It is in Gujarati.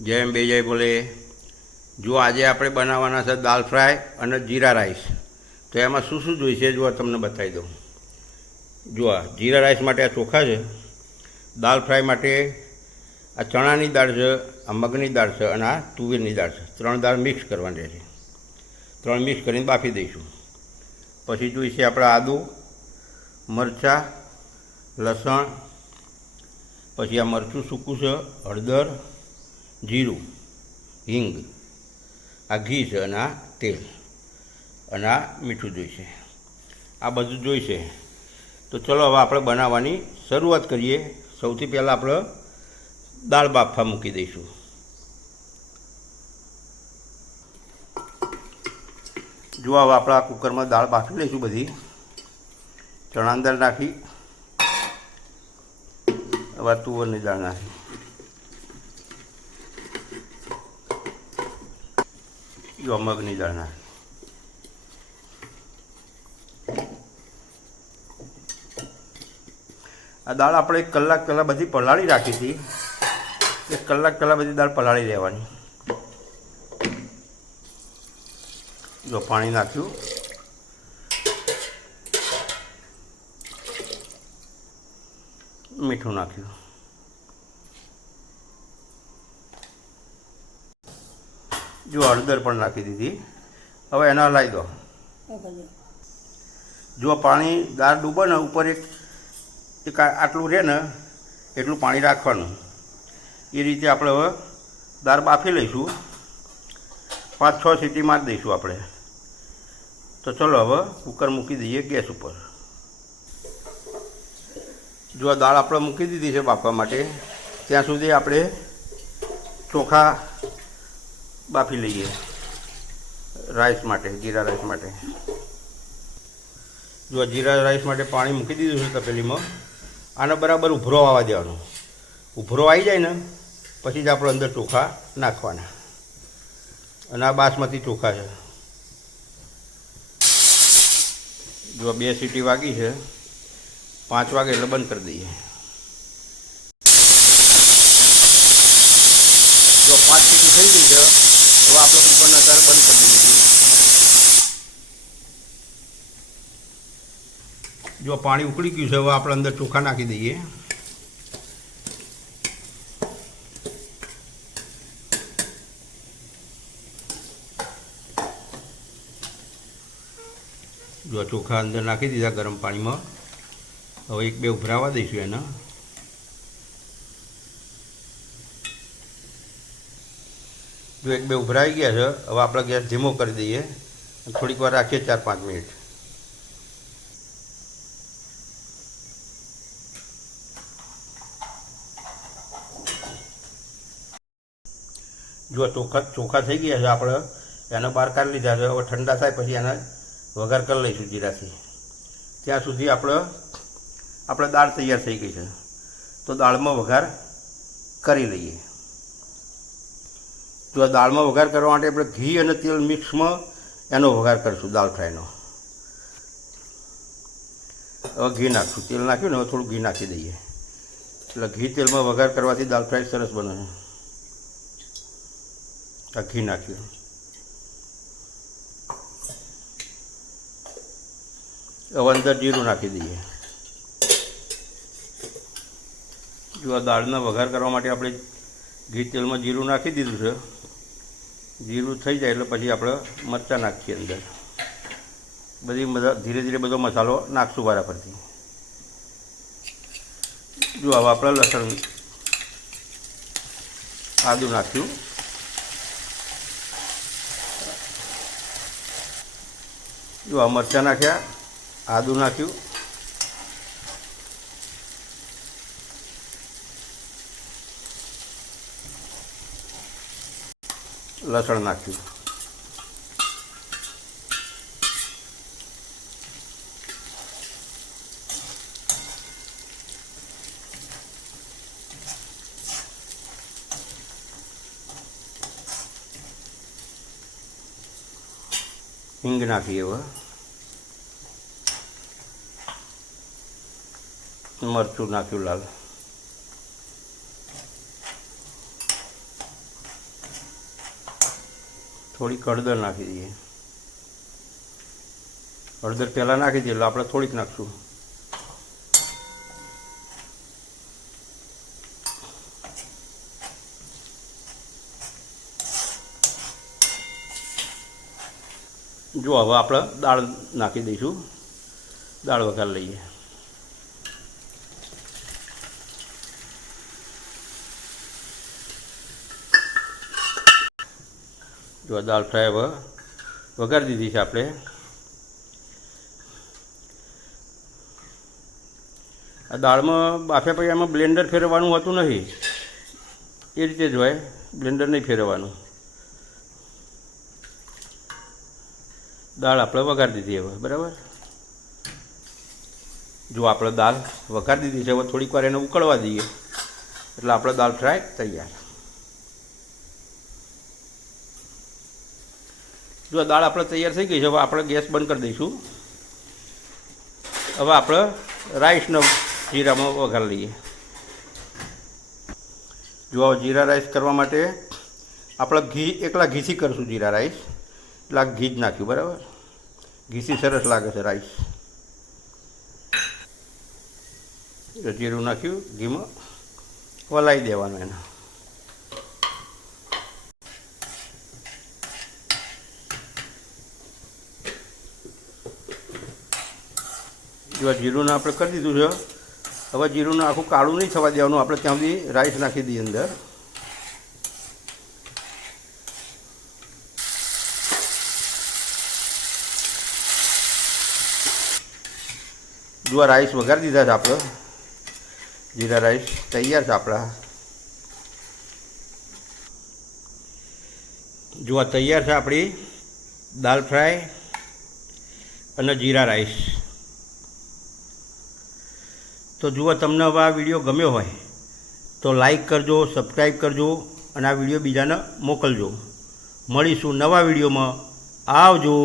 જય એમ બે જય બોલે. જો આજે આપણે બનાવવાના છે દાલ ફ્રાય અને જીરા રાઈસ. તો એમાં શું શું જોઈશે જો તમને બતાવી દઉં. જો આ જીરા રાઈસ માટે આ ચોખા છે, દાલ ફ્રાય માટે આ ચણાની દાળ છે, આ મગની દાળ છે અને આ તુવેરની દાળ છે. ત્રણ દાળ મિક્સ કરવાની રહેશે. ત્રણ મિક્સ કરીને બાફી દઈશું. પછી જોઈશે આપણે આદું, મરચાં, લસણ, પછી આ મરચું સૂકું છે, હળદર જીરું, હિંગ, આ ઘી છે અને આ તેલ અને આ મીઠું જોઈશે. આ બધું જોઈશે. તો ચલો હવે આપણે બનાવવાની શરૂઆત કરીએ. સૌથી પહેલાં આપણે દાળ બાફા મૂકી દઈશું. જો હવે આપણે આ કુકરમાં દાળ બાફી લઈશું બધી. ચણાની દાળ નાખી. હવે તુવરની દાળ નાખી. જો મગની દાળ આ દાળ આપણે એક કલાક પહેલાં બધી પલાળી રાખી હતી. એક કલાક પહેલાં બધી દાળ પલાળી લેવાની. જો પાણી નાખ્યું. મીઠું નાખ્યું. જો હળદર પણ નાખી દીધી. હવે એને હલાવી દો. જો પાણી દાળ ડૂબે ને ઉપર એક એક આટલું રહે ને, એટલું પાણી રાખવાનું. એ રીતે આપણે હવે દાળ બાફી લઈશું. પાંચ છ સીટી મારી દઈશું આપણે. તો ચલો હવે કુકર મૂકી દઈએ ગેસ ઉપર. જો દાળ આપણે મૂકી દીધી છે બાફવા માટે, ત્યાં સુધી આપણે ચોખા બાફી લઈએ. રાઈસ માટે, જીરા રાઈસ માટે. જો જીરા રાઈસ માટે પાણી મૂકી દીધું છે તપેલીમાં, આને બરાબર ઉભરો આવવા દેવાનો. ઉભરો આવી જાય ને, પછી જ આપણે અંદર ચોખા નાખવાના. અને આ બાસમતી ચોખા છે. જો બે સીટી વાગી છે, પાંચ વાગે એટલે બંધ કરી દઈએ. જો પાંચ સીટી થઈ ગઈ છે હવે આપણે ઉપરના તારે બંધ કરી દઈએ જો પાણી ઉકળી ગયું છે, હવે આપણે અંદર ચોખા નાખી દઈએ. જો ચોખા અંદર નાખી દીધા ગરમ પાણીમાં, હવે એક બે ઉભરાવા દઈશું એને. જો એક બે ઉભરાઈ ગયા છે. હવે આપણે ગેસ ધીમો કરી દઈએ. થોડીક વાર રાખીએ ચાર પાંચ મિનિટ. જો ચોખા ચોખા થઈ ગયા છે આપણે, એને બહાર કાઢી લીધા છે. હવે ઠંડા થાય પછી એને વઘાર કરી લઈશું જીરાથી. ત્યાં સુધી આપણે આપણે દાળ તૈયાર થઈ ગઈ છે. તો દાળમાં વઘાર કરી લઈએ. જો આ દાળમાં વઘાર કરવા માટે આપણે ઘી અને તેલ મિક્સમાં એનો વઘાર કરીશું, દાળ ફ્રાયનો. હવે ઘી નાખશું. તેલ નાખ્યું ને હવે થોડું ઘી નાખી દઈએ. એટલે ઘી તેલમાં વઘાર કરવાથી દાળ ફ્રાય સરસ બને છે. આ ઘી નાખ્યું. હવે અંદર જીરું નાખી દઈએ. જો આ દાળના વઘાર કરવા માટે આપણે ઘી તેલમાં જીરું નાખી દીધું છે. જીરું થઈ જાય એટલે પછી આપણે મરચાં નાખીએ અંદર. બધી બધા ધીરે ધીરે બધો મસાલો નાખશું બરાબરથી જો હવે આપણે લસણ આદું નાખ્યું. જો આ મરચાં નાખ્યા, આદું નાખ્યું. લસણ નાખ્યું. હિંગ નાખીએ હવે. મરચું નાખ્યું લાલ. થોડીક હળદર નાખી દઈએ. હળદર પહેલાં નાખી દઈએ એટલે આપણે થોડીક નાખશું. જો હવે આપણે દાળ નાખી દઈશું. દાળ વઘાર લઈએ. જો આ દાળ ફ્રાય હવે વઘારી દીધી છે આપણે. આ દાળમાં બાફ્યા પછી એમાં બ્લેન્ડર ફેરવવાનું હોતું નથી એ રીતે જ હોય, બ્લેન્ડર નહીં ફેરવવાનું. દાળ આપણે વઘારી દીધી હવે, બરાબર? જો આપણે દાળ વઘારી દીધી છે, હવે થોડીક વાર એને ઉકળવા દઈએ. એટલે આપણે દાળ ફ્રાય તૈયાર. જો દાળ આપણે તૈયાર થઈ ગઈ છે, હવે આપણે ગેસ બંધ કરી દઈશું. હવે આપણે રાઈસનો જીરામાં વઘાર લઈએ. જો જીરા રાઈસ કરવા માટે આપણે ઘી, એકલા ઘીથી કરશું જીરા રાઈસ. એટલે આ ઘી જ નાખ્યું, બરાબર? ઘીથી સરસ લાગે છે રાઈસ. જીરું નાખ્યું ઘીમાં, વલાઈ દેવાનું એને. જો જીરુંને આપણે કરી દીધું છે. હવે જીરુંને આખું કાળું નહીં થવા દેવાનું. આપણે ત્યાં સુધી રાઈસ નાખી દઈએ અંદર. જો આ રાઈસ વઘારી દીધા છે આપણે. જીરા રાઈસ તૈયાર છે આપણા. જો આ તૈયાર છે આપણી દાલ ફ્રાય અને જીરા રાઈસ. તો જુઓ તમને હવે આ વીડિયો ગમ્યો હોય, તો લાઈક કરજો સબસ્ક્રાઈબ કરજો અને આ વીડિયો બીજાને મોકલજો. મળીશું નવા વિડીયોમાં. આવજો.